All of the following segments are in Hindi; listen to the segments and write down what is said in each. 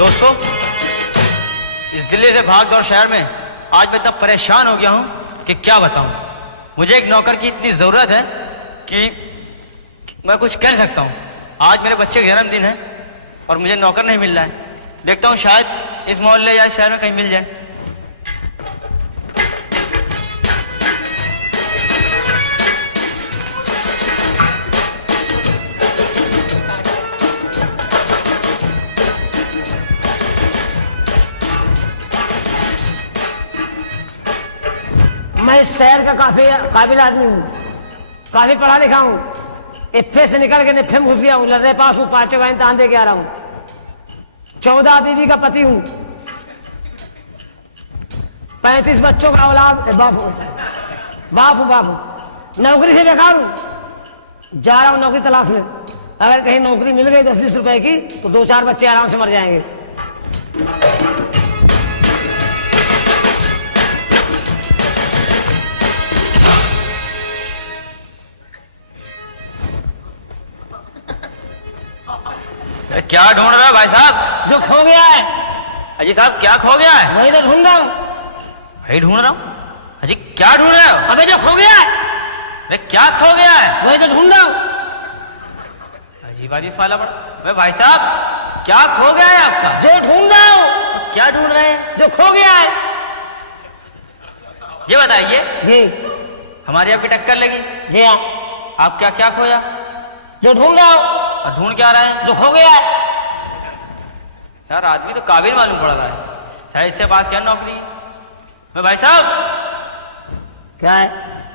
दोस्तों, इस दिल्ली से भाग दौड़ शहर में आज मैं इतना परेशान हो गया हूं कि क्या बताऊं। मुझे एक नौकर की इतनी जरूरत है कि मैं कुछ कह नहीं सकता हूं। आज मेरे बच्चे का जन्मदिन है और मुझे नौकर नहीं मिल रहा है। देखता हूं शायद इस मोहल्ले या इस शहर में कहीं मिल जाए। मैं इस शहर का काफी काबिल आदमी हूँ, काफी पढ़ा लिखा हूँ। इफ्फे से निकल के निफ्फे में घुस गया हूँ, लड़ने पास हूँ, पार्टी का इम्तहान दे के आ रहा हूँ। 14 बीवी का पति हूँ, 35 बच्चों का औलाद बाप हूँ। नौकरी से बेकार हूँ, जा रहा हूँ नौकरी तलाश में। अगर कहीं नौकरी मिल गई 10-20 रुपए की तो 2-4 बच्चे आराम से मर जाएंगे। क्या ढूंढ रहा है भाई साहब? जो खो गया है। अजी साहब, क्या खो गया है? वही तो ढूंढ रहा हूँ। भाई ढूंढ रहा हूँ। अजी क्या ढूंढ रहे हो? अबे जो खो गया है। अरे क्या खो गया है? वही तो ढूंढ रहा हूँ। अजीब आदमी वाला बड़ा। मैं भाई साहब, क्या खो गया है आपका? जो ढूंढ रहा हूँ। क्या ढूंढ रहे हैं? जो खो गया है। ये बताइए, जी हमारी आपकी टक्कर लगी। जी हाँ। आप क्या क्या खोया? जो ढूंढ रहा हूँ। और ढूंढ क्या रहे हैं? जो खो गया है। यार आदमी तो काबिल मालूम पड़ रहा है। शायद इससे बात क्या नौकरी। मैं भाई साहब, क्या है?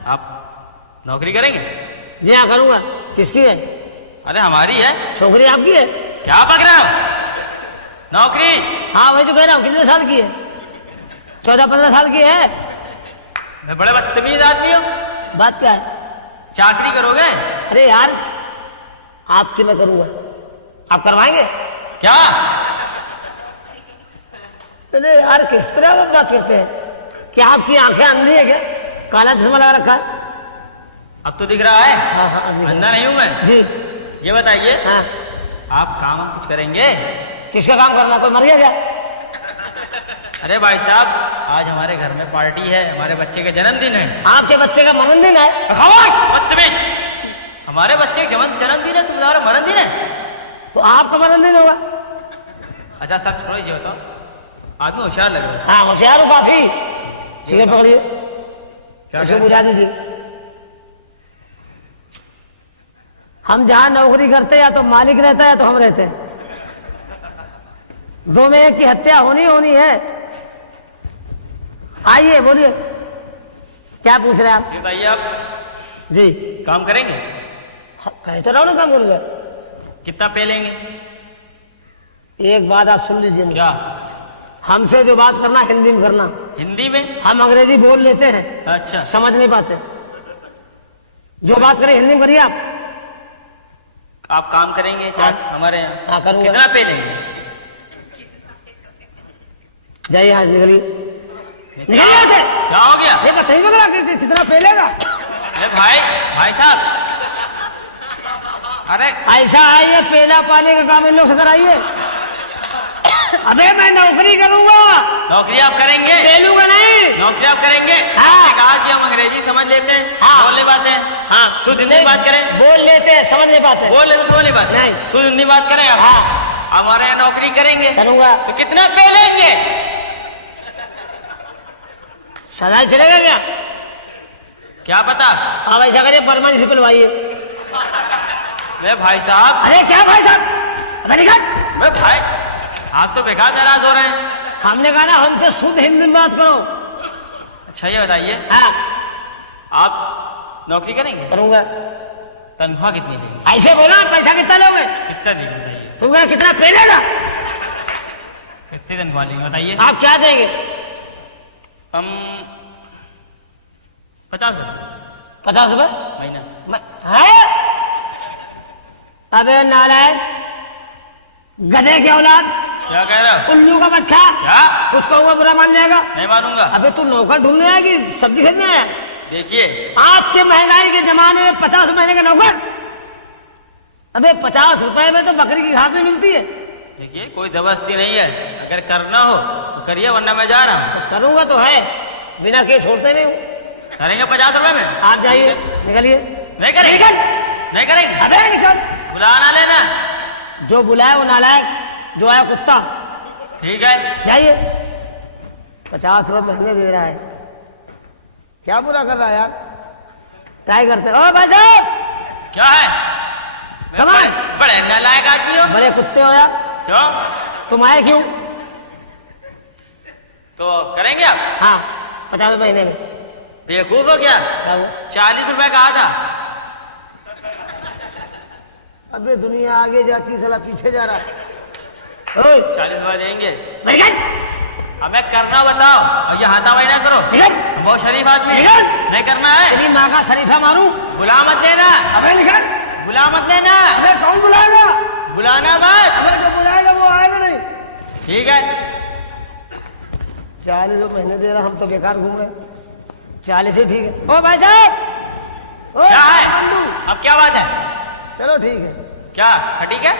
आप नौकरी करेंगे? जी हाँ करूंगा। किसकी है? अरे हमारी है। छोकरी आपकी है? क्या पक रहे हो? नौकरी। हाँ वही तो कह रहा हूँ। कितने साल की है? 14-15 साल की है। मैं बड़े बदतमीज आदमी हूँ। बात क्या है? चाकरी करोगे? अरे यार आपकी मैं करूंगा, आप करवाएंगे क्या? अरे यार किस तरह आप बात करते हैं? क्या आपकी आंखें अंधी है क्या? काला चश्मा लगा रखा है? अब तो दिख रहा है। हाँ हाँ अंधी। अंधा नहीं हूं मैं। जी। ये बताइए, हाँ आप काम आप कुछ करेंगे? किसका काम करना? कोई मर गया क्या? अरे भाई साहब, आज हमारे घर में पार्टी है, हमारे बच्चे का जन्मदिन है। आपके बच्चे का जन्मदिन है? बदतमीज! हमारे बच्चे का जन्मदिन है, तुम्हारा मरणदिन है? तो आपका जन्मदिन होगा। अच्छा सब छोड़ो, ये बताओ, आदमी होशियार लग रहा है। हाँ होशियार हूँ काफी। सिगरेट पकड़िए, क्या इसको बुझा दीजिए। हम जहां नौकरी करते या तो मालिक रहता है या तो हम रहते हैं। दो में एक की हत्या होनी है। आइए बोलिए, क्या पूछ रहे हैं आप? ये बताइए, आप जी काम करेंगे? कहते रहो ना काम करूंगा। कितना पे लेंगे? एक बात आप सुन लीजिए। क्या? हमसे जो बात करना हिंदी में करना। हिंदी में? हम अंग्रेजी बोल लेते हैं, अच्छा। समझ नहीं पाते। जो बात करें हिंदी में करिए आप। आप काम करेंगे हमारे यहाँ? हाँ करूंगा। कितना पे लेंगे? जाइए हाँ निकलिए, निकलिए यहाँ से। क्या हो गया? ये बताइए वगैरह कितना पे लेगा? अरे भाई साहब, अरे ऐसा है ये पेला पाले का काम इन लोग से कराइए। अबे मैं नौकरी करूंगा। नौकरी आप करेंगे? पेलूंगा नहीं। नौकरी आप करेंगे? हाँ। आपने कहा कि हम अंग्रेजी समझ लेते हैं, हाँ। बोल नहीं पाते हैं। हाँ शुद्ध हिंदी बात करें। बोल लेते हैं, समझ नहीं पाते। बोल लेते समझ नहीं पाते। नहीं। शुद्ध हिंदी बात करें आप। हाँ हमारे यहाँ नौकरी करेंगे करूंगा। तो कितना पे लेंगे? सदा चलेगा क्या? क्या पता। अब ऐसा करिए परमानेंट से पिलवाइए। मैं भाई साहब। अरे क्या भाई साहब? अबे निकल। मैं भाई, आप तो बेकार नाराज हो रहे हैं। हमने कहा ना हमसे शुद्ध हिंदी में बात करो। अच्छा ये बताइए, हाँ आप नौकरी करेंगे? करूंगा। तनख्वाह कितनी देंगे? ऐसे बोला पैसा कितना लोगे? कितना देंगे बताइए? तुम कहा कितना पे लेगा? कितनी तनख्वाह लेंगे बताइए? आप क्या देंगे? हम 50 50 रुपए महीना। है? अबे नालायक, गधे की औलाद, क्या कह रहे हो? उल्लू का मट्ठा। क्या? कुछ कहूंगा बुरा मान जाएगा? नहीं मानूंगा। अबे तू नौकर ढूंढने आया कि सब्जी खरीदने आया? देखिए, आज के महंगाई के जमाने में 50 महीने का नौकर। अबे 50 रुपए में तो बकरी की घास नहीं मिलती है। देखिए कोई जबरदस्ती नहीं है, अगर करना हो तो करिए, वरना मैं जा रहा हूँ। करूंगा तो है, बिना के छोड़ते नहीं हूँ। करेंगे 50 रुपए में। आप जाइए, निकलिए। नहीं करेंगे, नहीं करेंगे। अबे निकल, बुलाना लेना। जो बुलाए वो नालायक, जो आया कुत्ता। ठीक है, जाइए। 50 रुपए महीने दे रहा है, क्या बुरा कर रहा है यार। ट्राई करते। ओ भाई साहब, क्या है? मैं बड़े नालायक आदमी हो। बड़े कुत्ते हो यार। क्यों? तुम आए क्यों? तो करेंगे आप? हाँ, 50 रुपए महीने में। बेवकूफ हो क्या? 40 रुपए कहा था। अबे दुनिया आगे जाती, साला पीछे जा रहा है। 40 रुपए देंगे। निकल, हमें करना बताओ, और ये हाथापाई ना करो। निकल, बहुत शरीफ आदमी है। निकल। नहीं करना है। तेरी माँ का शरीफा मारूं? बुला मत लेना। अबे निकल। बुला मत लेना। अबे कौन बुलाएगा? बुलाना मत। अबे जो बुलाएगा वो आएगा नहीं। ठीक है। 40 रुपए महीने दे रहा, हम तो बेकार घूम रहे। 40 ही ठीक है। ओ भाई साहब, क्या है? अब क्या बात है? चलो ठीक है। क्या खटी क्या?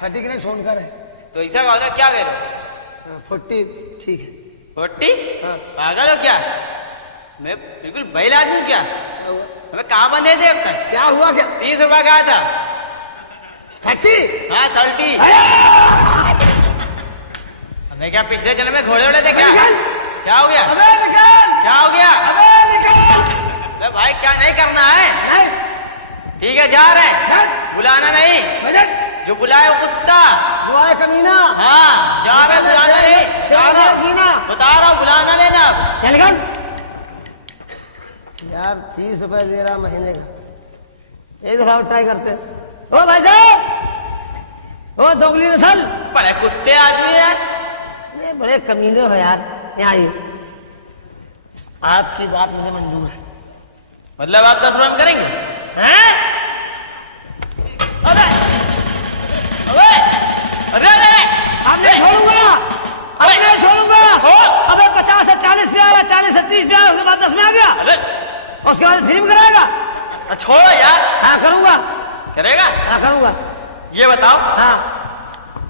खटीक नहीं, सोनकर है। तो ऐसा कहो ना, क्या कह रहे हो? 40 ठीक है। 40? हाँ। पागल हो क्या? मैं बिल्कुल बैल आदमी हूँ क्या? हमें कहाँ बंधे थे अब तक? क्या हुआ क्या? 30 रुपया कहा था। 30? हाँ 30। हमें क्या पिछले जन्म में घोड़े उड़े थे क्या? क्या हो गया? अबे निकल। क्या हो गया? अबे निकल। अबे भाई क्या नहीं करना है? नहीं। ठीक है, जा रहे हैं। बुलाना नहीं, बजट जो बुलाए वो कुत्ता। बुआए कमीना। हाँ, जा रहे, बुलाना नहीं। जा रहा हूँ। जीना। बता रहा हूँ, बुलाना लेना अब। चल गन यार, 30 रुपए दे रहा महीने का। एक दफा और ट्राई करते। ओ भाई साहब, ओ दोगली नस्ल, बड़े कुत्ते आदमी है। नहीं बड़े कमीने हो यार। यहाँ आइए, आपकी बात मुझे मंजूर है। मतलब आप 10 रुपए में करेंगे? हैं? अबे अबे अरे अरे, अब नहीं छोड़ूंगा, अब नहीं छोड़ूंगा। अबे 50 से 40 पे आया, 40 से 30 पे आया, उसके बाद 10 में आ गया। अरे उसके बाद ड्रीम कराएगा। छोड़ो यार। हाँ करूंगा, करेगा? हाँ करूंगा। ये बताओ। हाँ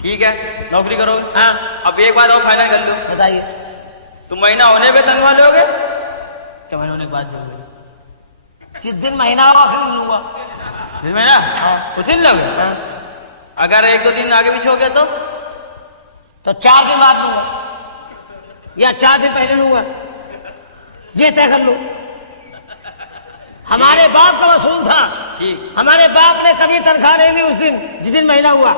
ठीक है, नौकरी करोगे? हाँ। अब एक बात और फाइनल कर लो। बताइए। तुम महीना होने पे तनख्वाह लोगे? क्या महीना होने के बाद लोगे? जिस दिन महीना होगा उस दिन लूंगा। जिस महीना? हाँ। उस दिन लोगे? हाँ। अगर 1-2 दिन आगे पीछे हो गया तो 4 दिन बाद लूंगा, या 4 दिन पहले लूंगा, ये तय कर लो। हमारे बाप का वसूल था कि हमारे बाप ने कभी तनख्वाह नहीं ली उस दिन जिस दिन महीना हुआ।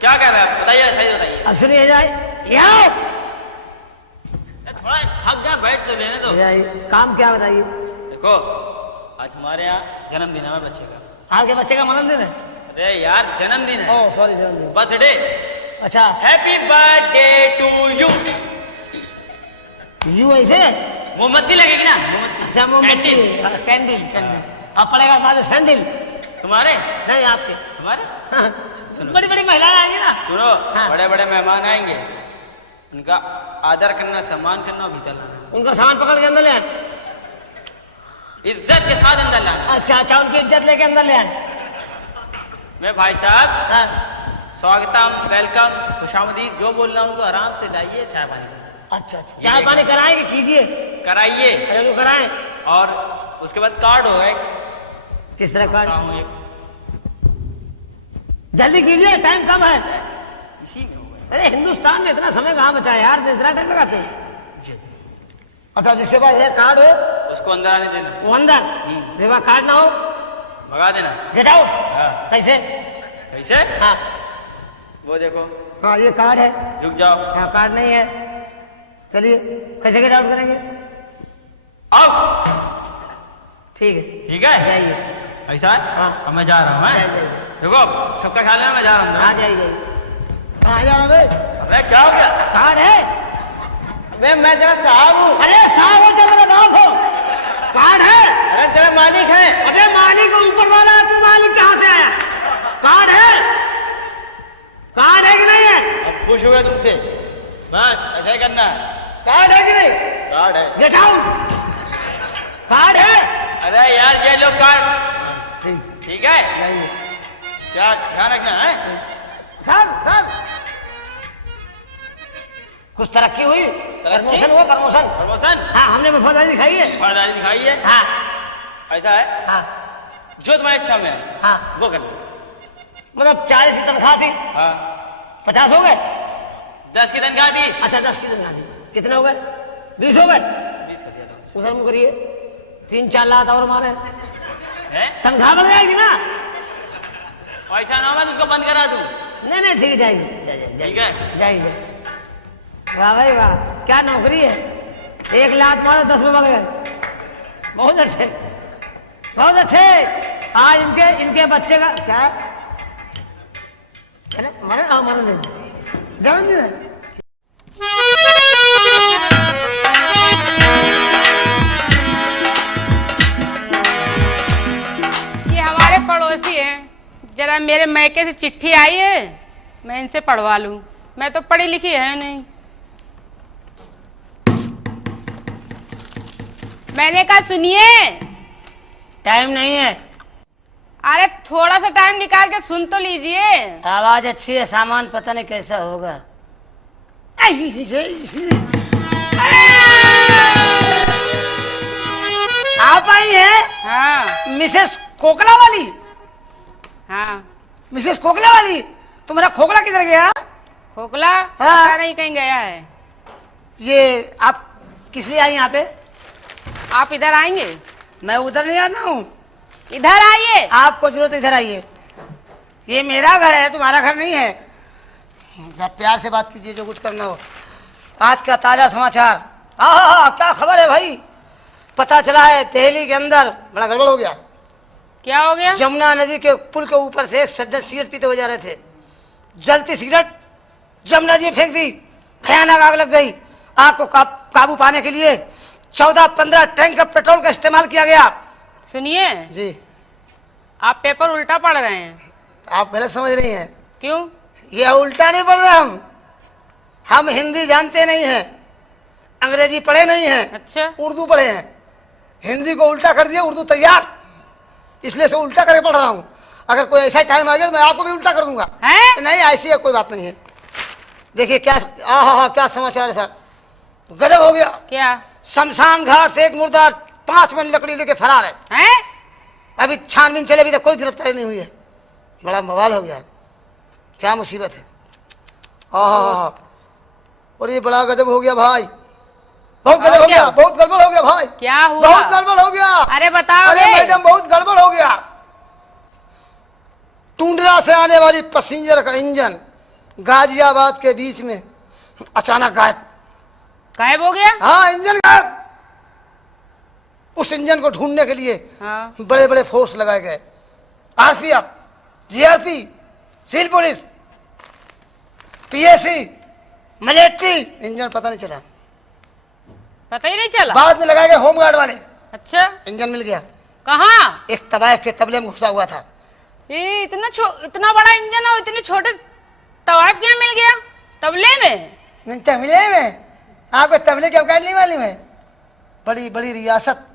क्या कह रहे हैं आप? बताइए, सही बताइए। अब सुनिए जाए, यहाँ थोड़ा थक गया, बैठ तो लेने दो। काम क्या बताइए। देखो, आज हमारे यहाँ जन्मदिन है हमारे बच्चे का। आपके बच्चे का जन्मदिन है? अरे यार जन्मदिन है। ओह सॉरी, जन्मदिन। बर्थडे। अच्छा, happy birthday to you. You ऐसे? मोमबत्ती लगेगी ना, मोमबत्ती। अच्छा मोमबत्ती, कैंडल। Candle candle. अब पड़ेगा बाद सैंडल। तुम्हारे? नहीं आपके। हमारे? हाँ। सुनो। बड़ी बड़ी महिलाएं आएंगी ना। सुनो, हाँ। बड़े बड़े मेहमान आएंगे, उनका आदर करना, सम्मान करना और भीतर लाना। उनका सामान पकड़ के अंदर ले आए। इज्जत के साथ अंदर लाना। अच्छा अच्छा, उनकी इज्जत लेके अंदर ले आए। मैं भाई साहब हाँ। स्वागतम, वेलकम, खुशामदीद जो बोल रहा हूँ तो आराम से लाइए, चाय पानी अच्छा अच्छा, चाय पानी कराएंगे, कीजिए। कराइए। अच्छा तो कराएं। और उसके बाद कार्ड होगा एक। किस तरह का? हूँ एक जल्दी कीजिए, टाइम कम है। इसी में होगा। अरे हिंदुस्तान में इतना समय कहाँ बचा है यार, इतना टाइम लगाते हो। अच्छा, जिसके पास है कार्ड हो उसको अंदर आने देना। वो अंदर, जिसके पास कार्ड ना हो भगा देना। Get out. हाँ। कैसे? कैसे? हाँ वो देखो। हाँ, ये कार्ड है। रुक जाओ। हाँ, कार्ड नहीं है। चलिए, कैसे गेट आउट करेंगे? आओ। ठीक है, ठीक है, जाइए। ऐसा है? हाँ। अब मैं जा रहा हूँ। जाइए, मैं जाइए। देखो, सबका ख्याल है, मैं जा रहा हूँ। हाँ जाइए जाइए। कहाँ जा रहे? अरे क्या हो गया? कार्ड है? मैं तेरा साहब हूँ। अरे साहब हो चाहे मेरा बाप हो, कार्ड है। अरे तेरा मालिक है। अबे मालिक ऊपर वाला है, तू मालिक कहाँ से आया? कार्ड है? कार्ड है कि नहीं है? अब खुश हुए तुमसे, बस ऐसा ही करना है। कार्ड है कि नहीं? कार्ड है। Get out. कार्ड है? अरे यार ये लो कार्ड। ठीक, ठीक है, जाइए। क्या ध्यान रखना है? सर कुछ तरक्की हुई, प्रमोशन हुआ, प्रमोशन। प्रमोशन? हाँ, हमने वफादारी दिखाई है। वफादारी दिखाई है? हाँ ऐसा है? हाँ जो तुम्हारी इच्छा में है हाँ, वो कर लो। मतलब 40 की तनख्वाह थी, हाँ। 50 हो गए। 10 की तनख्वाह दी। अच्छा 10 की तनख्वाह थी, कितने हो गए? 20 हो गए। 20 कर दिया तो। उधर मुँह करिए, 3-4 लाख और मारे, है? तनख्वाह बढ़ जाएगी ना। ऐसा ना हो मैं तो उसको बंद करा दूं। नहीं नहीं, ठीक है, जाइए ठीक है। जाइए। वाह भाई वाह, क्या नौकरी है। 1 लाख मारो, 10 में बढ़ गए। बहुत अच्छे, बहुत अच्छे। आज इनके बच्चे का क्या है? मरे जन्मदिन है। ये हमारे पड़ोसी हैं, जरा मेरे मैके से चिट्ठी आई है, मैं इनसे पढ़वा लूं। मैं तो पढ़ी लिखी है नहीं। मैंने कहा सुनिए। टाइम नहीं है। अरे थोड़ा सा टाइम निकाल के सुन तो लीजिए। आवाज अच्छी है, सामान पता नहीं कैसा होगा। आप आई हैं? हाँ मिसेस कोकला वाली? हाँ। मिसेस कोकला वाली, तुम्हारा खोखला किधर गया? खोखला? हाँ। पता नहीं कहीं गया है। ये आप किस लिए आई यहाँ पे? आप इधर आएंगे? मैं उधर नहीं आता हूँ। इधर आइए। आपको जरूरत इधर आइए। ये मेरा घर है, तुम्हारा घर नहीं है। जरा प्यार से बात कीजिए, जो कुछ करना हो। आज का ताजा समाचार। हाँ, क्या खबर है भाई? पता चला है दिल्ली के अंदर बड़ा गड़बड़ हो गया। क्या हो गया? जमुना नदी के पुल के ऊपर से एक सज्जन सिगरेट पीते हुए जा रहे थे। जलती सिगरेट जमुना जी में फेंक दी, भयानक आग लग गई। आग को काबू पाने के लिए 14-15 टैंकर पेट्रोल का इस्तेमाल किया गया। सुनिए जी, आप पेपर उल्टा पढ़ रहे हैं। आप गलत समझ रही हैं। क्यों? ये उल्टा नहीं पढ़ रहे हम हिंदी जानते नहीं हैं, अंग्रेजी पढ़े नहीं हैं। अच्छा। उर्दू पढ़े हैं। हिंदी को उल्टा कर दिया, उर्दू तैयार, इसलिए से उल्टा करके पढ़ रहा हूँ। अगर कोई ऐसा टाइम आ गया तो मैं आपको भी उल्टा कर दूंगा। है? नहीं, ऐसी है, कोई बात नहीं है। देखिए क्या क्या समाचार है साहब, गजब हो गया। क्या? शमशान घाट से एक मुर्दा 5 मन लकड़ी लेके फरार है। हैं? अभी छानबीन चले, अभी तक कोई गिरफ्तारी नहीं हुई है। बड़ा बवाल हो गया है, क्या मुसीबत है। और ये बड़ा गजब हो गया भाई, बहुत गजब हो गया, बहुत गड़बड़ हो गया भाई। क्या हुआ? बहुत गड़बड़ हो गया। अरे बताओ। अरे मैडम, बहुत गड़बड़ हो गया। टुंडला से आने वाली पैसेंजर का इंजन गाजियाबाद के बीच में अचानक गायब हो गया? हाँ, इंजन गायब। उस इंजन को ढूंढने के लिए हाँ। बड़े बड़े फोर्स लगाए गए। RPF, GRP, civil police, PAC, military. Engine पता नहीं चला, पता ही नहीं चला। बाद में लगाए गए होमगार्ड वाले। अच्छा, इंजन मिल गया। कहाँ? एक तवायफ के तबले में घुसा हुआ था। ये इतना बड़ा इंजन है, इतने छोटे तवायफ क्या मिल गया? तबले में? नहीं, तबले में। आपको तबले की अवकाश नहीं मालूम है? बड़ी बड़ी रियासत,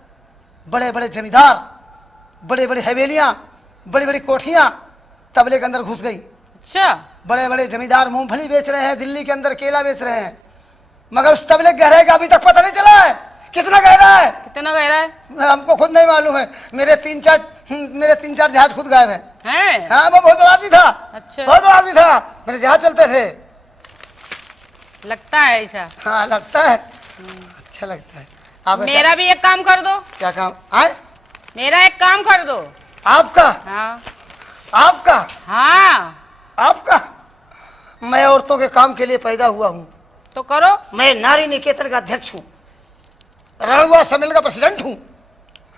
बड़े बड़े जमींदार, बड़े बड़े हवेलियां, बड़ी बड़ी कोठियां तबले के अंदर घुस गई। अच्छा। बड़े बड़े जमींदार मूंगफली बेच रहे हैं, दिल्ली के अंदर केला बेच रहे हैं, मगर उस तबले गहराई का अभी तक पता नहीं चला है। कितना गहरा है? कितना गहरा है? हमको खुद नहीं मालूम है। मेरे 3-4 जहाज खुद गायब हैं। हाँ, वो बहुत बड़ा आदमी था। अच्छा। बहुत बड़ा आदमी था, मेरे जहाज चलते थे। लगता है ऐसा। हाँ, लगता है। अच्छा लगता है। आप मेरा भी एक काम कर दो। क्या काम? आए? मेरा एक काम कर दो। आपका? हाँ। आपका? हाँ। आपका? मैं औरतों के काम के लिए पैदा हुआ हूँ। तो करो। मैं नारी निकेतन का अध्यक्ष हूँ, रणवा सम्मेलन का प्रेसिडेंट हूँ।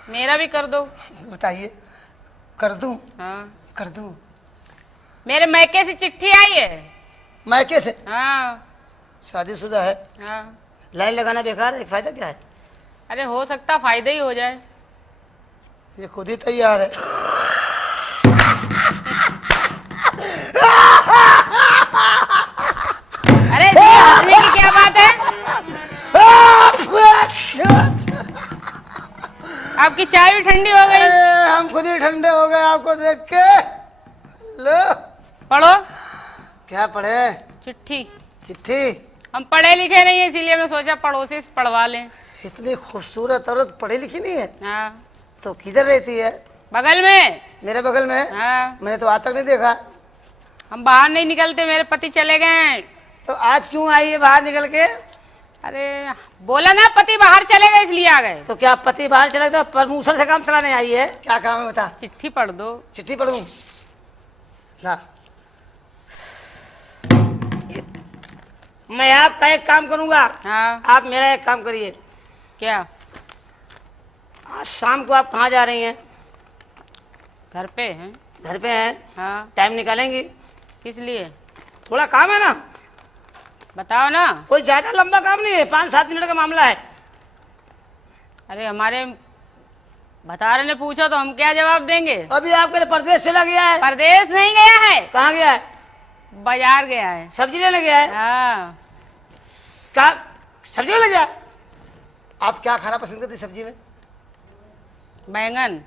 मेरा भी कर दो। बताइए, कर दूं? हाँ। कर दूं। मेरे मैके से चिट्ठी आई है। मैके से? हाँ। शादीशुदा है? हाँ। लाइन लगाना बेकार है, फायदा क्या है? अरे हो सकता फायदा ही हो जाए। ये खुद ही तैयार है। अरे हंसने की क्या बात है? आपकी चाय भी ठंडी हो गई। हम खुद ही ठंडे हो गए आपको देख के। लो पढ़ो। क्या पढ़े? चिट्ठी। चिट्ठी? हम पढ़े लिखे नहीं है, इसीलिए हमने सोचा पड़ोसी से पढ़वा लें। इतनी खूबसूरत औरत पढ़ी लिखी नहीं है? हाँ। तो किधर रहती है? बगल में। मेरे बगल में? हाँ। मैंने तो आज तक नहीं देखा। हम बाहर नहीं निकलते, मेरे पति चले गए। तो आज क्यों आई है बाहर निकल के? अरे बोला ना पति बाहर चले गए इसलिए आ गए। तो क्या पति बाहर चले तो परमूशन से काम चलाने आई है? क्या काम है बता? चिट्ठी पढ़ दो। चिट्ठी पढ़ दूं? ला। मैं आपका एक काम करूंगा। हाँ। आप मेरा एक काम करिए। क्या? आज शाम को आप कहाँ जा रही हैं? घर पे हैं। घर पे हैं? हाँ। टाइम निकालेंगी? किस लिए? थोड़ा काम है ना। बताओ ना। कोई ज्यादा लंबा काम नहीं है, 5-7 मिनट का मामला है। अरे हमारे बता रहे ने पूछा तो हम क्या जवाब देंगे? अभी आपके परदेश चला गया है। परदेश नहीं गया है। कहाँ गया है? बाजार गया है। सब्जी लेने गया है? हाँ। क्या सब्जी लेने गया? आप क्या खाना पसंद करती सब्जी में? बैंगन।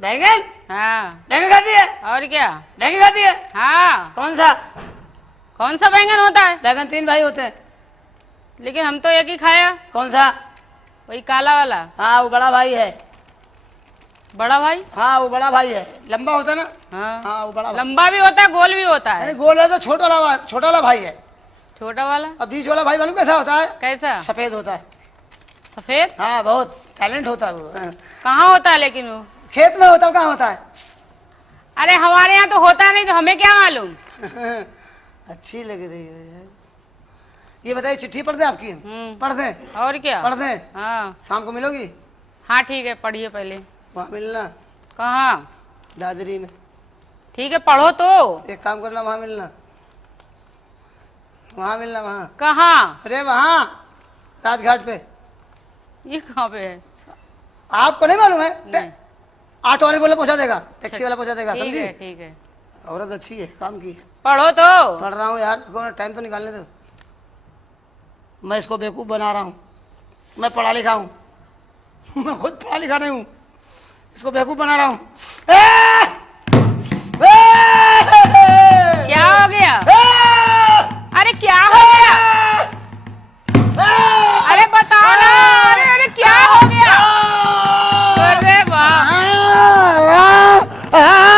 बैंगन? हाँ। बैंगन खाती है? और क्या? बैंगन खाती है? हाँ। कौन सा? कौन सा बैंगन होता है? बैंगन 3 भाई होते हैं। लेकिन हम तो एक ही खाया। कौन सा? वही काला वाला। हाँ वो बड़ा भाई है। बड़ा भाई? हाँ वो बड़ा भाई है, लंबा होता है ना। हाँ। हाँ वो बड़ा भाई। लंबा भी होता है, गोल भी होता है। नहीं गोल है तो छोटा वाला भाई है। छोटा वाला? अब बीच वाला भाई मालूम कैसा होता है? कैसा? सफेद होता है। सफेद? हाँ बहुत टैलेंट होता है वो। हाँ। कहाँ होता है लेकिन वो? खेत में होता है। कहाँ होता है? अरे हमारे यहाँ तो होता नहीं, तो हमें क्या मालूम। अच्छी लग रही है यार। ये बताइए चिट्ठी पढ़ दे आपकी? पढ़ दे। और क्या? पढ़ दे। हाँ। शाम को मिलोगी? हाँ ठीक है, पढ़िए पहले। वहाँ मिलना। कहाँ? दादरी में। ठीक है पढ़ो तो। एक काम करना, वहाँ मिलना। वहाँ मिलना। वहाँ कहाँ? अरे वहाँ राजघाट पे। ये कहाँ पे है? आपको नहीं मालूम है? नहीं। ऑटो वाले बोले पहुँचा देगा, टैक्सी वाला पहुँचा देगा। ठीक समझी? है ठीक है। औरत अच्छी है, काम की। पढ़ो तो। पढ़ रहा हूँ यार, टाइम तो निकालने दो। मैं इसको बेवकूफ़ बना रहा हूँ। मैं पढ़ा लिखा हूँ। मैं खुद पढ़ा लिखा नहीं हूँ, इसको बेवकूफ़ बना रहा हूँ। क्या हो गया? अरे क्या हो गया? अरे बताओ ना। अरे अरे क्या हो गया? अरे वाह।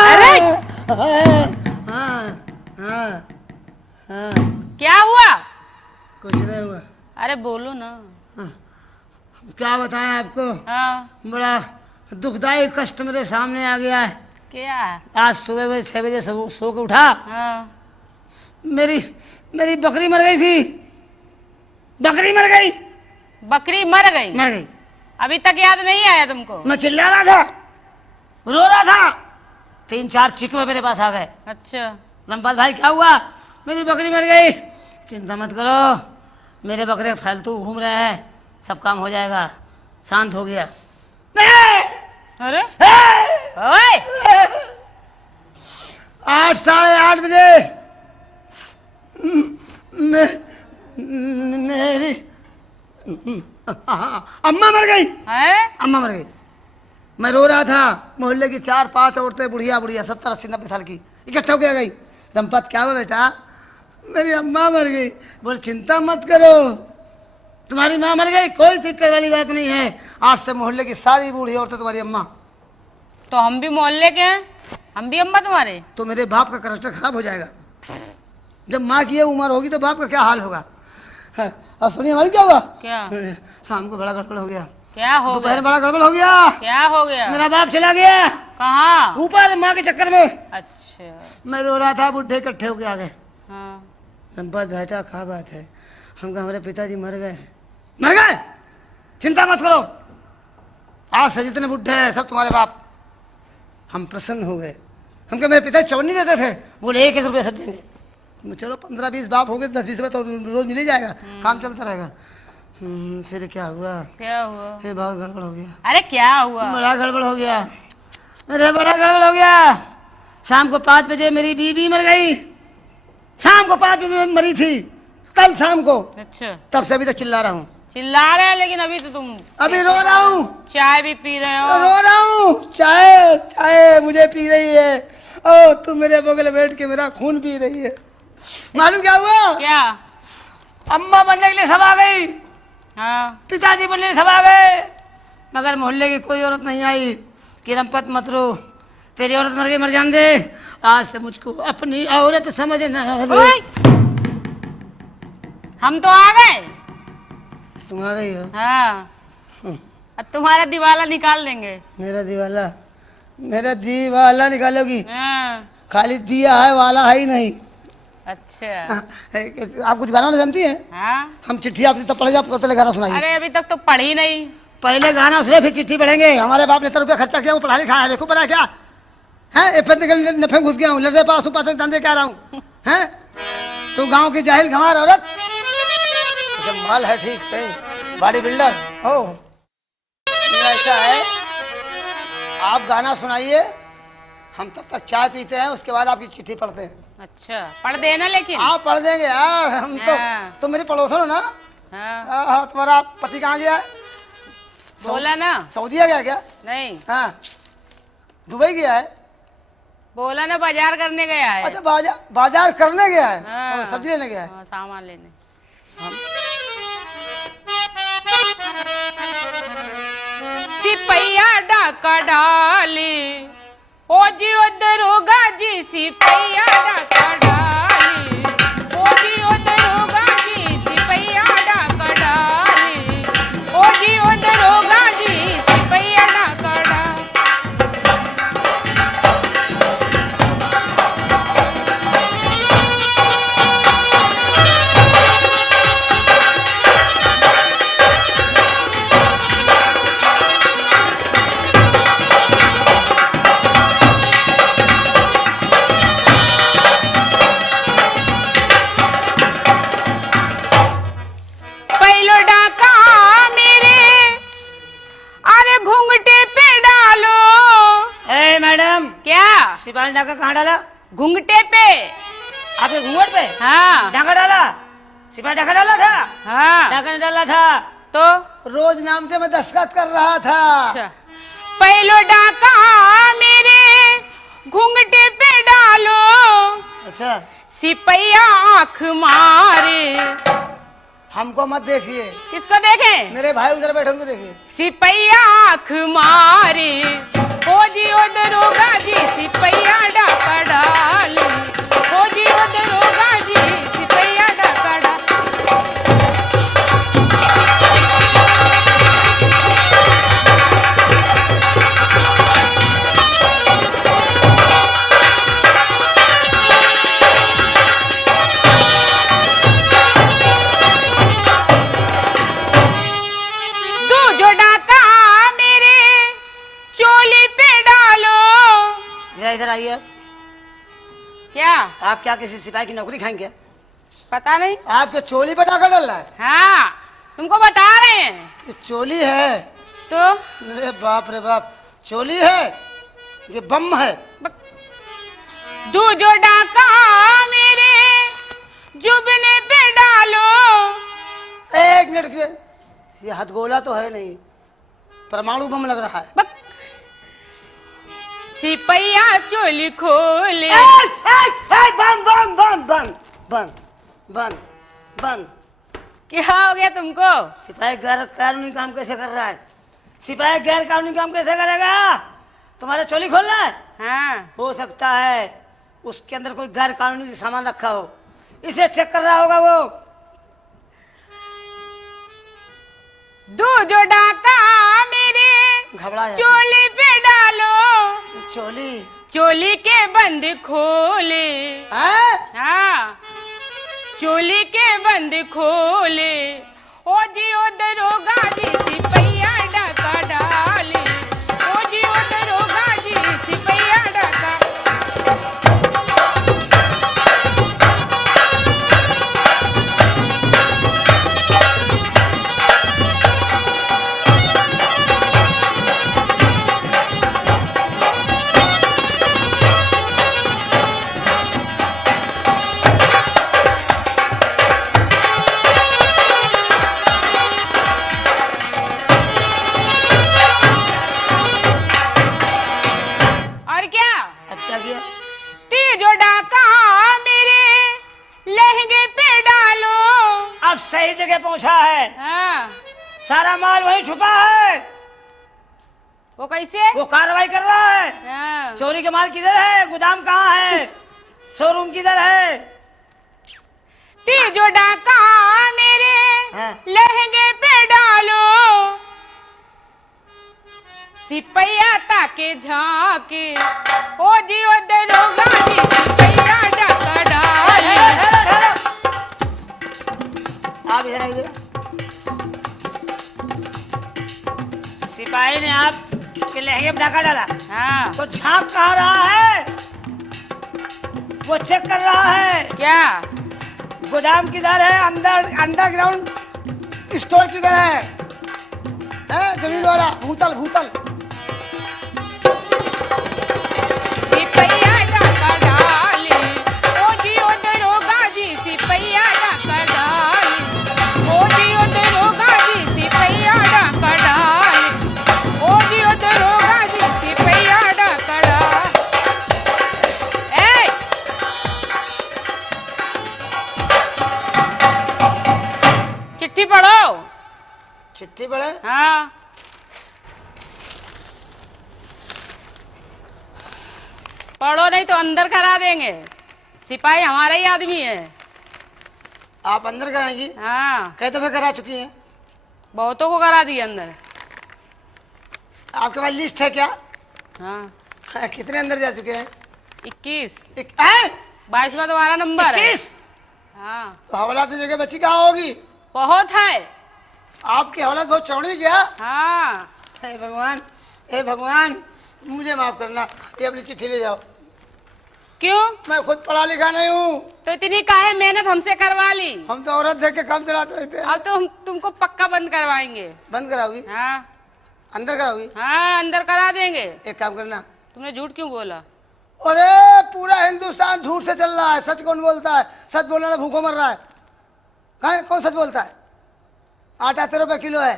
अरे क्या हुआ? कुछ नहीं हुआ। अरे बोलो ना। क्या बताएं आपको? हाँ। बड़ा दुखदायी कष्ट मेरे सामने आ गया है। क्या? आज सुबह में 6 बजे सो के उठा। हाँ। मेरी बकरी मर गई थी। बकरी मर गई। बकरी मर गई? मर गई। अभी तक याद नहीं आया तुमको? मैं चिल्ला रहा था, रो रहा था। 3-4 चिकवे मेरे पास आ गए। अच्छा। लंपाल भाई क्या हुआ? मेरी बकरी मर गई। चिंता मत करो, मेरे बकरे फालतू घूम रहे हैं, सब काम हो जाएगा। शांत हो गया। अरे ओए 8 साढ़े 8 बजे मेरी अम्मा मर गई। हैं? अम्मा मर गई। मैं रो रहा था, मोहल्ले की 4-5 औरतें बुढ़िया 70, 80, 90 साल की इकट्ठा हो गई। दंपत क्या हुआ बेटा? मेरी अम्मा मर गई। बोल चिंता मत करो, तुम्हारी माँ मर गई, कोई दिक्कत वाली बात नहीं है। आज से मोहल्ले की सारी बूढ़ी औरतें तुम्हारी अम्मा। तो हम भी मोहल्ले के हैं, हम भी अम्मा तुम्हारे। तो मेरे बाप का करैक्टर खराब हो जाएगा। जब माँ की ये उम्र होगी तो बाप का क्या हाल होगा। हाँ, और सुनिए हमारी क्या हुआ? क्या? शाम को बड़ा गड़बड़ हो गया। क्या हो दोपहर गया? बड़ा गड़बड़ हो गया। क्या हो गया? मेरा बाप चला गया। कहाँ? ऊपर माँ के चक्कर में। अच्छा। मैं रो रहा था, बुढ़े इकट्ठे होके आ गए। हाँ। संपत बेटा क्या बात है? हम कहा हमारे पिताजी मर गए। मर गए? चिंता मत करो, आज से जितने बुढ़े हैं सब तुम्हारे बाप। हम प्रसन्न हो गए। हम कहा मेरे पिताजी चवन्नी देते थे, बोले 1-1 रुपये सब देंगे। चलो 15-20 बाप हो गए, 10-20 रुपये तो रोज मिल ही जाएगा, काम चलता रहेगा। फिर क्या हुआ? क्या हुआ? फिर बहुत गड़बड़ हो गया। अरे क्या हुआ? बड़ा गड़बड़ हो गया। अरे बड़ा गड़बड़ हो गया। शाम को 5 बजे मेरी बीवी मर गई। शाम को 5 बजे मरी थी, कल शाम को। अच्छा। तब से अभी तक चिल्ला रहा हूँ। चिल्ला रहे हैं लेकिन अभी तो तुम अभी रो रहा हूँ। चाय भी पी रहे हो। रो रहा हूँ। चाय चाय मुझे पी रही है। ओ तुम मेरे बगल बैठ के मेरा खून पी रही है। मालूम क्या हुआ? क्या? अम्मा बनने के लिए सब आ गई, हाँ। पिताजी बनने के लिए सब आ गए, मगर मोहल्ले की कोई औरत नहीं आई कि रंपत मत रो, तेरी औरत मर गई, मर जान दे, आज से मुझको अपनी औरत समझना। ओए! हम तो आ गए। तुम आ गई हो? हाँ। अब तुम्हारा दिवाला निकाल देंगे। मेरा दीवाला निकालोगी? हाँ। खाली दिया है, वाला है ही नहीं। अच्छा। आप कुछ गाना नहीं जानती हैं? हाँ। हम चिट्ठी आपसे तब पढ़े, आप पहले गाना सुनाइए। अरे अभी तक तो पढ़ी नहीं। पहले गाना सुने फिर चिट्ठी पढ़ेंगे। हमारे बाप ने इतना रुपया खर्चा किया, वो पढ़ा लिखा है, देखो पढ़ा क्या है, नफे घुस गया हूँ, लड़े पास धंधे कह रहा हूँ, हैं तू गांव की जाहिल गंवार औरत, माल है ठीक है, बॉडी बिल्डर हो। ऐसा है, आप गाना सुनाइए, हम तब तक चाय पीते हैं, उसके बाद आपकी चिट्ठी पढ़ते हैं। अच्छा, पढ़ देना लेकिन। आप पढ़ देंगे यार, हम तो हाँ। तुम मेरी पड़ोसन हो ना। हाँ। हाँ, तुम्हारा पति कहाँ गया है? बोला ना। सऊदीया गया क्या? नहीं। हाँ, दुबई गया है। बोला ना बाजार करने गया है। अच्छा, बाजार करने गया है। हाँ। सब्जी लेने गया है। हाँ, सामान लेने। सिपैया डाका डाली, ओ जी ओ दरोगा जी, सिपैया डाका डाली, ओ जी ओ दरोगा जी, सिपैया डाका डाली, ओ जी ओ दरोगा जी, सिपैया डाका डाली। पहलो डाका मेरे, अरे घूंघटे पे डालो। ए मैडम, क्या? सिपाही डाका कहाँ डाला? घूंघटे पे। आपके घूंघट पे हाँ। डाका डाला? सिपाही डाका डाला था? हाँ। डाका नहीं डाला था, तो रोज नाम से मैं दस्तखत कर रहा था। अच्छा, पहलो डाका मेरे घूंघटे पे डालो, अच्छा, सिपैया आंख मारे। हमको मत देखिए, किसको देखे? मेरे भाई उधर बैठे उनको देखिए। सिपैया आंख मारे, ओ जी ओ दरोगा जी, सिपैया डाका डाली, ओ जी ओ दरोगा जी, सिपैया डाका डाली। दो जो डाका मेरे चोली पे डालो। जरा इधर आइए। क्या? आप क्या किसी सिपाही की नौकरी खाएंगे? पता नहीं। आपके चोली पे डाका डाल रहा है? हाँ, तुमको बता रहे हैं। ये चोली है? तो अरे बाप रे बाप, चोली है ये बम है। दो जो डाका मेरे जुबने पे डालो। एक मिनट के, ये हथगोला तो है नहीं, परमाणु बम लग रहा है। सिपैया चोली खोले। बंद बंद बंद बंद बंद बंद बंद। क्या हो गया तुमको? सिपाही गैर कानूनी काम कैसे कर रहा है? सिपाही गैर कानूनी काम कैसे करेगा? तुम्हारे चोली खोलना है? हाँ। हो सकता है उसके अंदर कोई गैर कानूनी सामान रखा हो, इसे चेक कर रहा होगा वो। दो जो डाका मेरे घबरा जाती। चोली पे डालो। चोली? चोली के बंद खोले। हाँ, चोली के बंद खोले, ओ जी ओ दरोगा जी, सिपैया डाका डाली, ओ जी ओ दरोगा जी, सिपैया डाका। लहंगे पे डालो। अब सही जगह पहुंचा है, हाँ, सारा माल वहीं छुपा है। वो कैसे? वो कार्रवाई कर रहा है। हाँ, चोरी के माल किधर है, गोदाम कहाँ है, शोरूम किधर है? तीजो डाका मेरे हाँ। लहंगे पे डालो। सिपैया ताके झाके, ओ जी ओ दरोगा जी, सिपैया डाका डाले। आप इधर आइए। सिपाही ने आप के लहंगे पे डाका डाला, हाँ, तो झांक कहाँ रहा है? वो चेक कर रहा है क्या? गोदाम किधर है, अंडरग्राउंड स्टोर किधर है? जमीन वाला भूतल भूतल। सिपैया डाका डाले, ओ जी ओ दरोगा जी, सिपैया डाका डाले। ओ जी ओ दरोगा जी, सिपैया डाका डाले। ओ जी ओ दरोगा जी, सिपैया डाका डाले। ए! चिट्ठी पढ़ो। चिट्ठी पढ़े? हाँ, पढ़ो नहीं तो अंदर करा देंगे। सिपाही हमारा ही आदमी है। आप अंदर कराएंगी? हाँ, कई दफे करा चुकी हैं? बहुतों को करा दिए अंदर। आपके पास लिस्ट है क्या? हाँ, कितने अंदर जा चुके हैं? 21, 22वां तुम्हारा नंबर है। 21? हाँ, तो हवाला तो जगह बची कहाँ होगी? बहुत है। आपकी हवालत बहुत चौड़ी क्या? हाँ, हे भगवान, हे भगवान, मुझे माफ करना। ये अपनी चिट्ठी ले जाओ। क्यों? मैं खुद पढ़ा लिखा नहीं हूँ। तो इतनी काहे मेहनत हमसे करवा ली? हम तो औरत देख के काम चलाते रहते हैं। अब तो हम तुमको पक्का बंद करवाएंगे। बंद कराओगी? हाँ, अंदर कराओगी? हाँ, अंदर करा देंगे। एक काम करना। तुमने झूठ क्यों बोला? अरे पूरा हिंदुस्तान झूठ से चल रहा है, सच कौन बोलता है? सच बोलने वाला भूखों मर रहा है। कौन सच बोलता है? आटा 13 रुपए किलो है,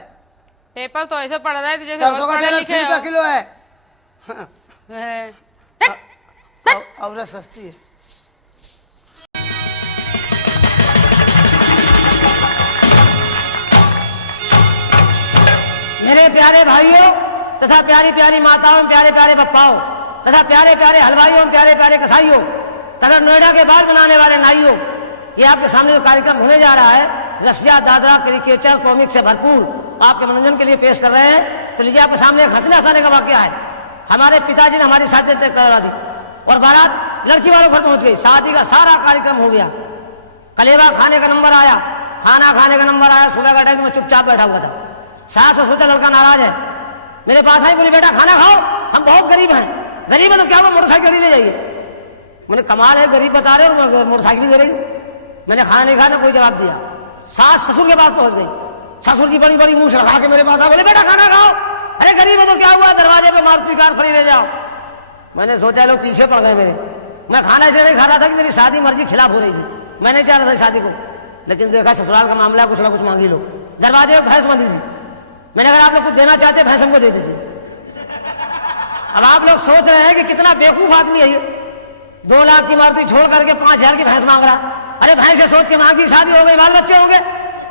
पेपर तो ऐसे पढ़ रहा है जैसे सरसों का तेल 80 रुपए किलो है। है। औरत सस्ती है। मेरे प्यारे भाइयों तथा प्यारी प्यारी माताओं, प्यारे प्यारे बप्पाओं तथा प्यारे प्यारे हलवाइयों, प्यारे प्यारे कसाईयों तथा नोएडा के बाल बनाने वाले नाइयों, ये आपके सामने जो कार्यक्रम होने जा रहा है, रसिया दादरा क्रिकेचर कॉमिक से भरपूर आपके मनोरंजन के लिए पेश कर रहे हैं। तो लीजिए आपके सामने एक हंसने हंसाने का वाक्य है। हमारे पिताजी ने हमारी शादी तय करा दी और बारात लड़की वालों घर पहुंच गई। शादी का सारा कार्यक्रम हो गया। कलेवा खाने का नंबर आया, खाना खाने का नंबर आया। सुबह का टाइम में चुपचाप बैठा हुआ था। सास ने सोचा लड़का नाराज है, मेरे पास आई, बोली बेटा खाना खाओ, हम बहुत गरीब हैं। गरीब है तो क्या, वो मोटरसाइकिल ले जाइए। मैंने कमाल है, गरीब बता रहे हो, मोटरसाइकिल दे रही। मैंने खाना नहीं खाना, कोई जवाब दिया। सास ससुर के पास पहुंच गई। ससुर जी बड़ी बड़ी मुंह लगा के मेरे पास आ, बोले बेटा खाना खाओ। अरे गरीब है तो क्या हुआ, दरवाजे पे मारुति कार खड़ी ले जाओ। मैंने सोचा लोग पीछे पड़ गए मेरे। मैं खाना इसलिए नहीं खा रहा था कि मेरी शादी मर्जी खिलाफ हो रही थी, मैं नहीं चाह रहा था शादी को। लेकिन देखा ससुराल का मामला, कुछ ना कुछ मांगी लो। दरवाजे पे भैंस बंधी थी। मैंने अगर आप लोग कुछ देना चाहते भैंस हमको दे दीजिए। अब आप लोग सोच रहे हैं कि कितना बेवकूफ आदमी है ये, 2 लाख की मारुति छोड़ करके 5,000 की भैंस मांग रहा। अरे भैंस से सोच के मांगी, शादी हो गई, बाल बच्चे हो गए,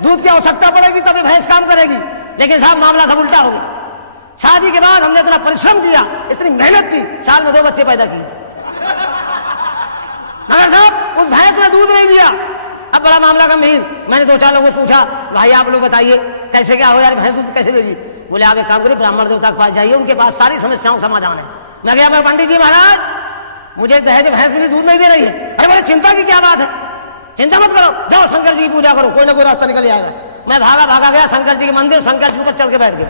दूध की आवश्यकता पड़ेगी तभी भैंस काम करेगी। लेकिन साहब मामला सब उल्टा हो गया। शादी के बाद हमने इतना परिश्रम किया, इतनी मेहनत की, साल में 2 बच्चे पैदा किए, मगर साहब उस भैंस ने दूध नहीं दिया। अब बड़ा मामला गंभीर। मैंने 2-4 लोगों से पूछा, भाई आप लोग बताइए कैसे क्या हो यार, भैंस दूध कैसे देगी? बोले आप एक काम करिए, ब्राह्मण देवता के पास जाइए, उनके पास सारी समस्याओं का समाधान है। मैं गया, मैं पंडित जी महाराज मुझे दहेज भैंस मेरी दूध नहीं दे रही है। अरे बोले चिंता की क्या बात है, चिंता मत करो, जाओ शंकर जी की पूजा करो, कोई ना कोई रास्ता निकल जाएगा। मैं भागा गया शंकर जी के मंदिर, शंकर जी ऊपर चल के बैठ गया।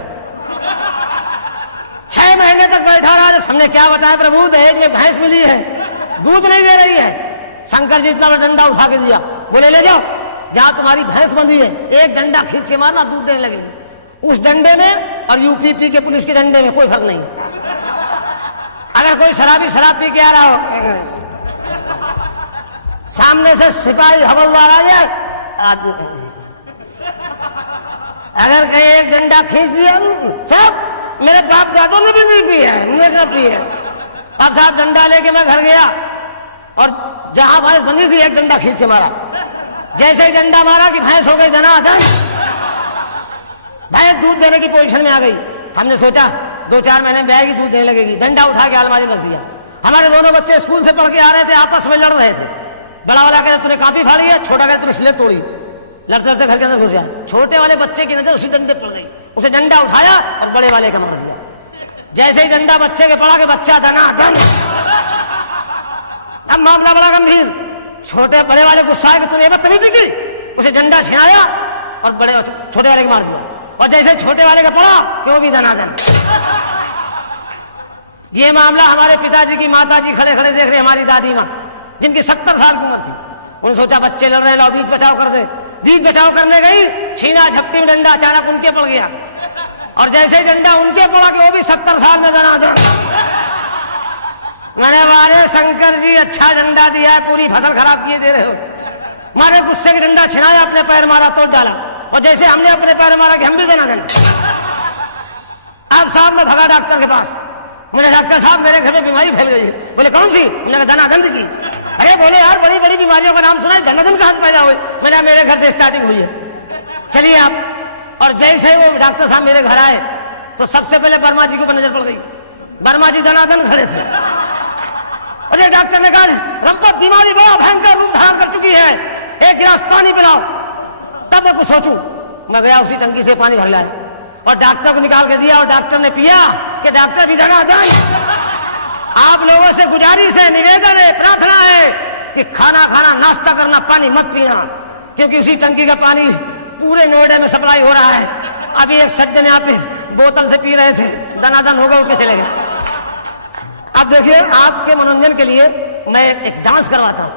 6 महीने तक बैठा रहा। हमने क्या बताया प्रभु, दहेज में भैंस मिली है, दूध नहीं दे रही है। शंकर जी इतना बड़ा डंडा उठा के दिया, बोले ले जाओ, जहां तुम्हारी भैंस बंधी है एक डंडा खींच के मारना, दूध देने लगेगी। उस डंडे में और यूपीपी के पुलिस के डंडे में कोई फर्क नहीं। अगर कोई शराबी शराब पी के आ रहा हो, सामने से सिपाही हवलदार आ जाए, अगर कहीं एक डंडा खींच दिया, सब मेरे बाप दादों ने भी नहीं पिया है, मैंने क्या पिया। अब साहब डंडा लेके मैं घर गया और जहां भैंस बंधी थी एक डंडा खींच के मारा। जैसे ही डंडा मारा कि भैंस हो गई धनाधन, भैंस दूध देने की पोजीशन में आ गई। हमने सोचा 2-4 महीने में बैगी दूध देने लगेगी। डंडा उठा के अलमारी में रख दिया। हमारे दोनों बच्चे स्कूल से पढ़ के आ रहे थे, आपस में लड़ रहे थे। बड़ा वाला कहता तूने काफी फाड़ी है, छोटा कहता तूने स्लेट तोड़ी। लड़ते लड़ते घर के अंदर घुस गया। छोटे वाले बच्चे की नजर उसी डंडे पड़ गई, उसे डंडा उठाया और बड़े वाले का मार दिया। जैसे ही डंडा बच्चे के पड़ा के बच्चा धनाधन। अब मामला बड़ा गंभीर। छोटे बड़े वाले गुस्सा है कि तूने बदतमीजी की, उसे डंडा छिनाया और बड़े छोटे वाले को मार दिया। और जैसे छोटे वाले का पड़ा कि वो भी धनाधन। ये मामला हमारे पिताजी की माताजी खड़े खड़े देख रहे, हमारी दादी माँ जिनकी 70 साल की उम्र थी। उन्होंने सोचा बच्चे लड़ रहे, लाओ बीच बचाव कर दे। बीच बचाव करने गई, छीना झपटी में डंडा अचानक उनके पड़ गया। और जैसे ही डंडा उनके पड़ा कि वो भी 70 साल में धनाधन। मैंने वाले शंकर जी अच्छा डंडा दिया है, पूरी फसल खराब किए दे रहे हो। मारे गुस्से की डंडा छिनाया, अपने पैर मारा, तोड़ डाला। और जैसे हमने अपने पैर मारा कि हम भी धनाधन। अब साहब मैं भगा डॉक्टर के पास। मेरे डॉक्टर साहब मेरे घर में बीमारी फैल गई है। बोले कौन सी? मैंने कहा धनाधन की। अरे बोले यार बड़ी बड़ी बीमारियों का नाम सुना है, धनाधन कहां से पैदा हुए? मैंने मेरे घर से स्टार्टिंग हुई है, चलिए आप। और जैसे ही वो डॉक्टर साहब मेरे घर आए तो सबसे पहले वर्मा जी को नजर पड़ गई। वर्मा जी धनाधन खड़े थे। और ये डॉक्टर ने कहा रंपत बीमारी बड़ा भयंकर रूप धारण कर चुकी है, एक गिलास पानी पिलाओ। तब मैं कुछ सोचूं, मैं गया उसी टंकी से पानी भर लाया और डॉक्टर को निकाल के दिया। और डॉक्टर ने पिया कि डॉक्टर भी धनाधन। आप लोगों से गुजारिश है, निवेदन है, प्रार्थना है कि खाना खाना, नाश्ता करना, पानी मत पीना, क्योंकि उसी टंकी का पानी पूरे नोएडा में सप्लाई हो रहा है। अभी एक सज्जन यहाँ पे बोतल से पी रहे थे, धनाधन होगा, उठ के चले गए। अब देखिए आपके मनोरंजन के लिए मैं एक डांस करवाता हूं,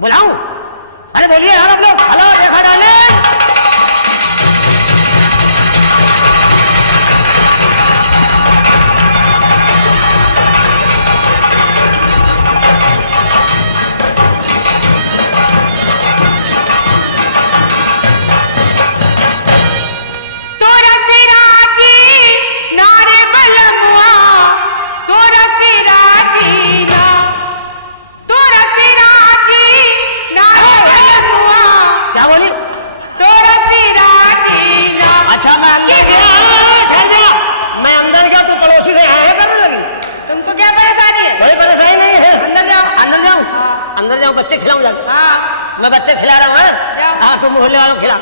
बुलाऊं? अरे बोलिए यार आप लोग, हेलो देखा डाले। बच्चे खिलाऊं जाके? हाँ मैं बच्चे खिला रहा हूँ। हाँ तुम मोहल्ले वालों खिला।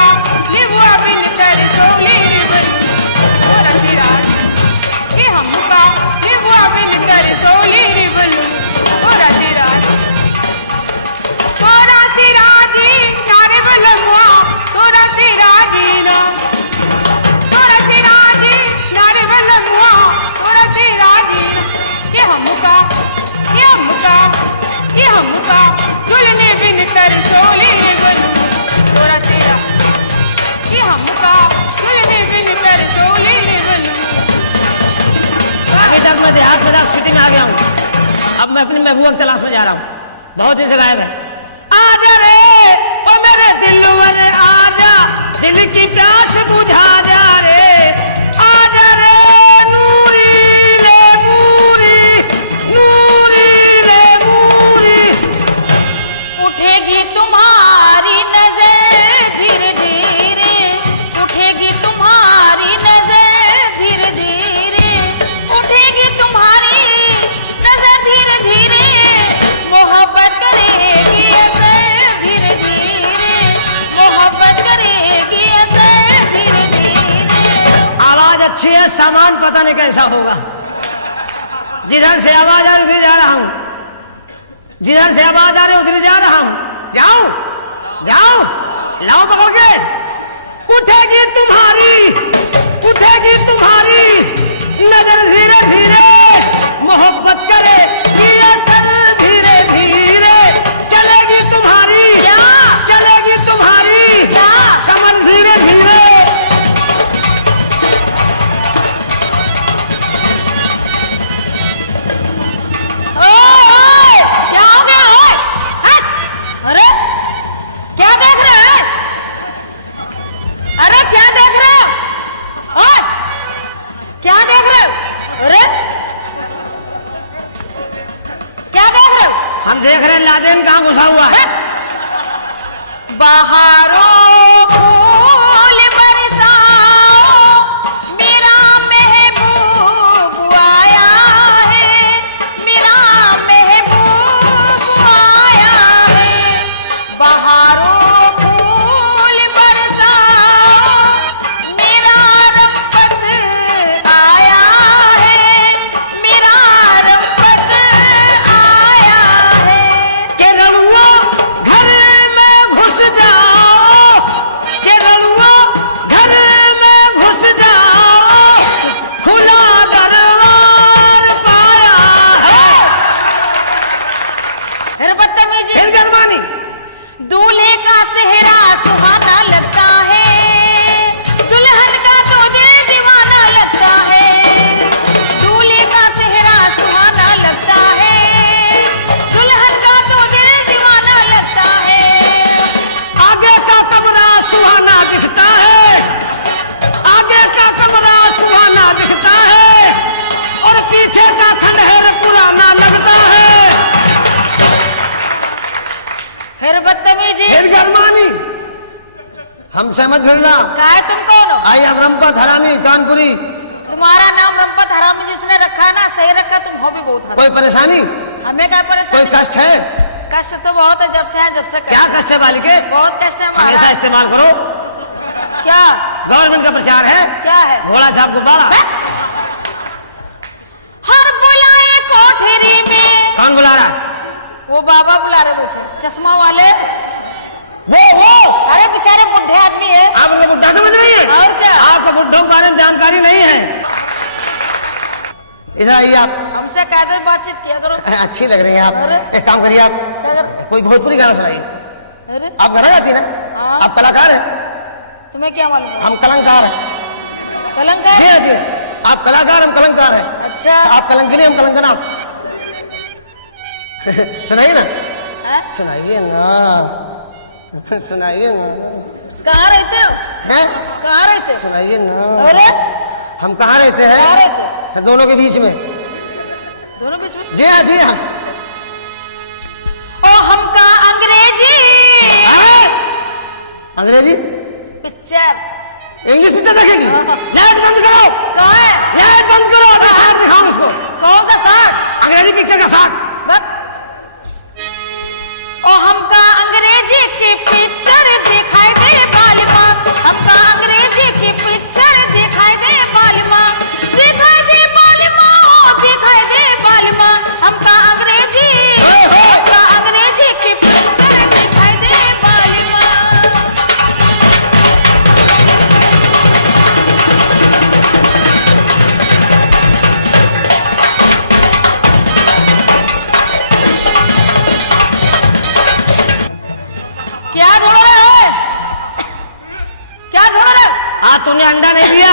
हमका लिबुआ बिन कर सोली बलू तोरा सिराज कि हमका लिबुआ बिन कर सोली बलू तोरा सिराज नारे बलमुआ तोरा सिराजी ना तोरा सिराजी नारे बलमुआ तोरा सिराजी कि हमका दुल्हने बिन कर सोली बलू तोरा तेरा कि हमका दुल्हने बिन कर सोली बलू। अभी तक मैं देहात में सिटी में आ गया हूँ, अब मैं अपनी महबूबा की तलाश में जा रहा हूँ। बहुत दिन से गायब है। आजा रे ओ मेरे दिल वाले आजा, दिल की प्यास बुझा जा रे, आजा रे नूरी रे मूरी, नूरी रे मूरी। उठेगी तुम्हारी नजर धीरे धीरे, उठेगी तुम्हारी नजर धीरे धीरे, उठेगी तुम्हारी नजर धीरे धीरे, मोहब्बत करेगी असर धीरे धीरे, मोहब्बत करेगी असर धीरे धीरे। आवाज अच्छी है, सामान पता नहीं कैसा होगा। जिधर से आवाज आ रही उधर जा रहा हूँ, जिधर से आवाज आ रही उधर जा रहा हूँ। जाओ जाओ लाओ पकड़ के। उठेगी तुम्हारी नजर धीरे धीरे, मोहब्बत करे धीरे धीरे, चलेगी तुम्हारी कमर धीरे धीरे। क्या हो गया? अरे क्या देख रहे हैं? अरे क्या देख रहे हो? ओए क्या देख रहे हो? अरे क्या देख रहे हो? हम देख रहे हैं लादेन कहाँ घुसा हुआ है। बहारों फूल बरसाओ, मेरा महबूब आया है, मेरा महबूब आया है। बहारों फूल बरसाओ, मेरा रब्बत आया है, मेरा रब्बत आया है। के रड़ुआ घर में घुस जाओ, के रड़ुआ घर में घुस जाओ, खुला दरबार पाया है। फिर बदतमीजी। फिर गरमानी। दूल्हे का सेहरा सुहाना लगता है, दुल्हन का तो दिल दीवाना लगता है। दूल्हे का सेहरा सुहाना लगता है, दुल्हन का तो दिल दीवाना लगता है। आगे का कमरा सुहाना दिखता है, आगे का कमरा सुहाना दिखता है, और पीछे का खंडहर पुराना लगता है। फिर बदतमीजी। फिर गरमानी। हमसे मत भिड़ना। काय तुम कौन हो? आई अब रंपत हरामी कानपुरी। तुम्हारा नाम रंपत हरामी जिसने रखा ना, सही रखा। तुम हो भी बहुत हरामी। कोई परेशानी, हमें क्या कोई परेशानी? कष्ट है? कष्ट तो बहुत है, जब से है, जब से क्या कष्ट है बालिके? बहुत कष्ट है हमेशा महाराज। इस्तेमाल करो। क्या गवर्नमेंट का प्रचार है, क्या है? घोड़ा छाप गुब्बारा। हर बुलाए कोठरी में। कौन बुला रहा? वो बाबा बुला रहे बैठे चश्मा वाले। वो अरे बेचारे बुढ़े आदमी है। आप उसे बुढ़ा समझ रही है? और क्या? आपको बुढ़ों के बारे में जानकारी नहीं है। इधर आइए आप। हमसे कैसे बातचीत किया करो। अच्छी लग रही है आप। एक काम करिए, आप क्या कर- कोई भोजपुरी गाना सुनाइए। अरे आप गाना गाती ना? हाँ। आप कलाकार हैं, तुम्हें क्या मालूम? हम कलंकार हैं। कलंकार। जी, आप कलाकार, हम कलंकार हैं। अच्छा। आप कलंकनी, हम कलंकना। सुनाइए ना, हैं? सुनाइए ना, सुनाइए ना। कहाँ रहते हो? हैं? कहाँ रहते हो? सुनाइए ना। अरे हम कहाँ रहते कहाँ हैं? रहते? दोनों के बीच में। दोनों बीच में। जी हाँ, जी हाँ। ओ हमका अंग्रेजी अंग्रेजी पिक्चर। इंग्लिश पिक्चर देखेगी? लाइट बंद करो, कौन है? लाइट बंद करो। अभी साथ दिखाओ उसको। कौन सा साथ? अंग्रेजी पिक्चर का साथ। बस। ओ हमका अंग्रेजी की पिक्चर दिखाई दे बालिका आज तूने अंडा नहीं दिया।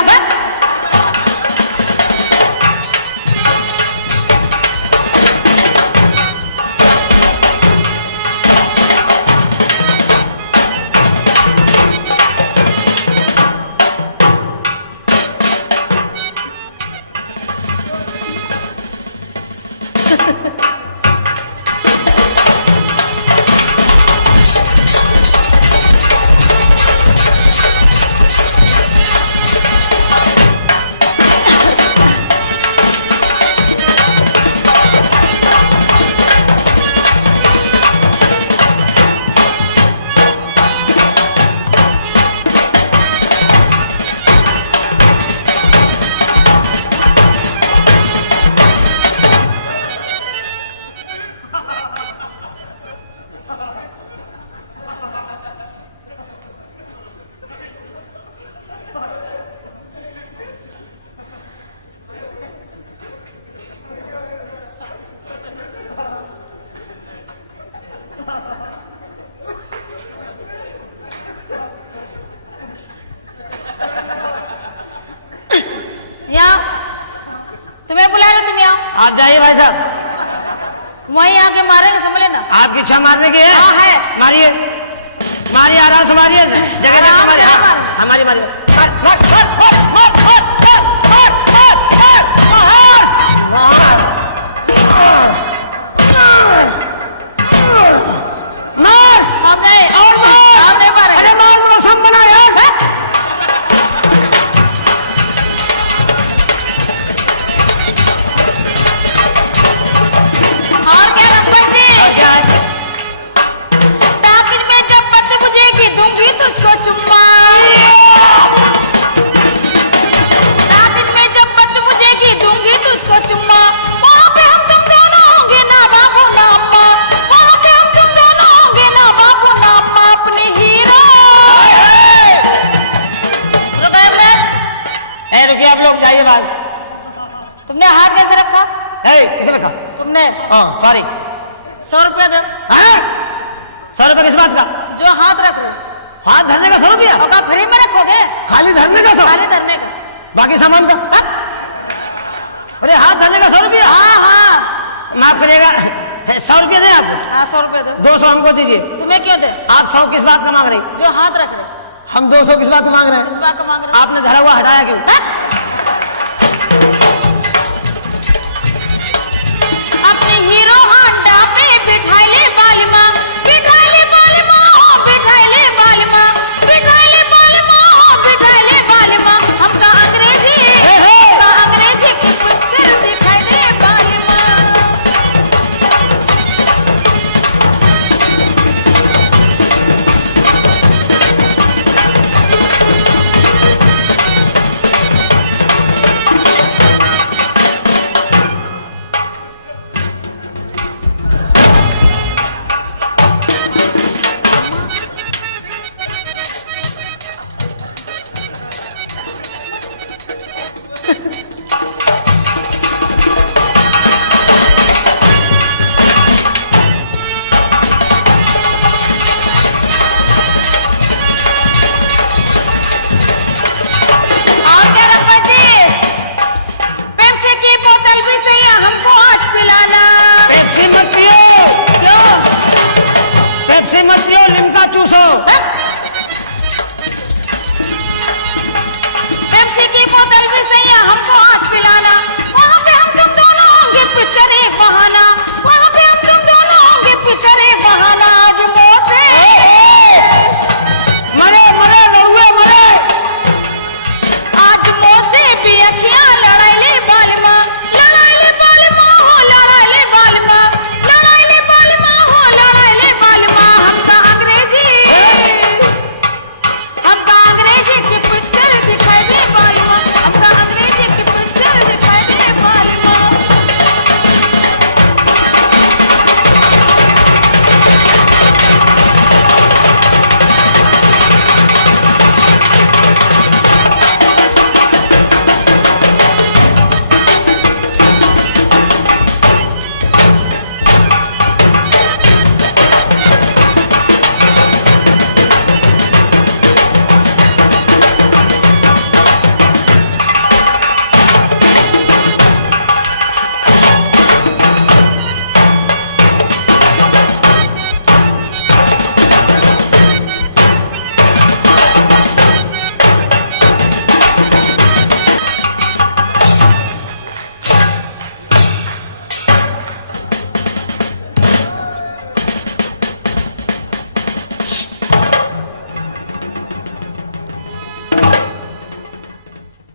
तुम्हें बुलाया तुम यहाँ? आप जाइए भाई साहब, वहीं आके मारेंगे, समझ लेना। आपकी इच्छा मारने की है? हाँ है। मारिए मारिए, आराम से मारिए, जगह जगह मारिए। हमारी मारिए। आप लोग चाहिए भाई। तुमने हाथ कैसे रखा? किसे रखा? तुमने। सॉरी। 100 रुपया दे। 100 रुपया किस बात का? जो हाथ रख रहे। हाथ धरने का 100 रुपया? और क्या फ्री में रखोगे? खाली धरने का 100? खाली धरने का। बाकी सामान का? अरे हाथ धरने का 100 रुपया? हाँ हाँ। माफ करिएगा, 100 रुपया दे आपको? हाँ 100 रुपया दो। 200 हमको दीजिए। तुम्हें क्यों दे? आप 100 किस बात का मांग रहे? जो हाथ रख रहे। हम 200 किस बात का मांग रहे हैं? इस बात का मांग रहे। आपने धरा हुआ हटाया क्यों?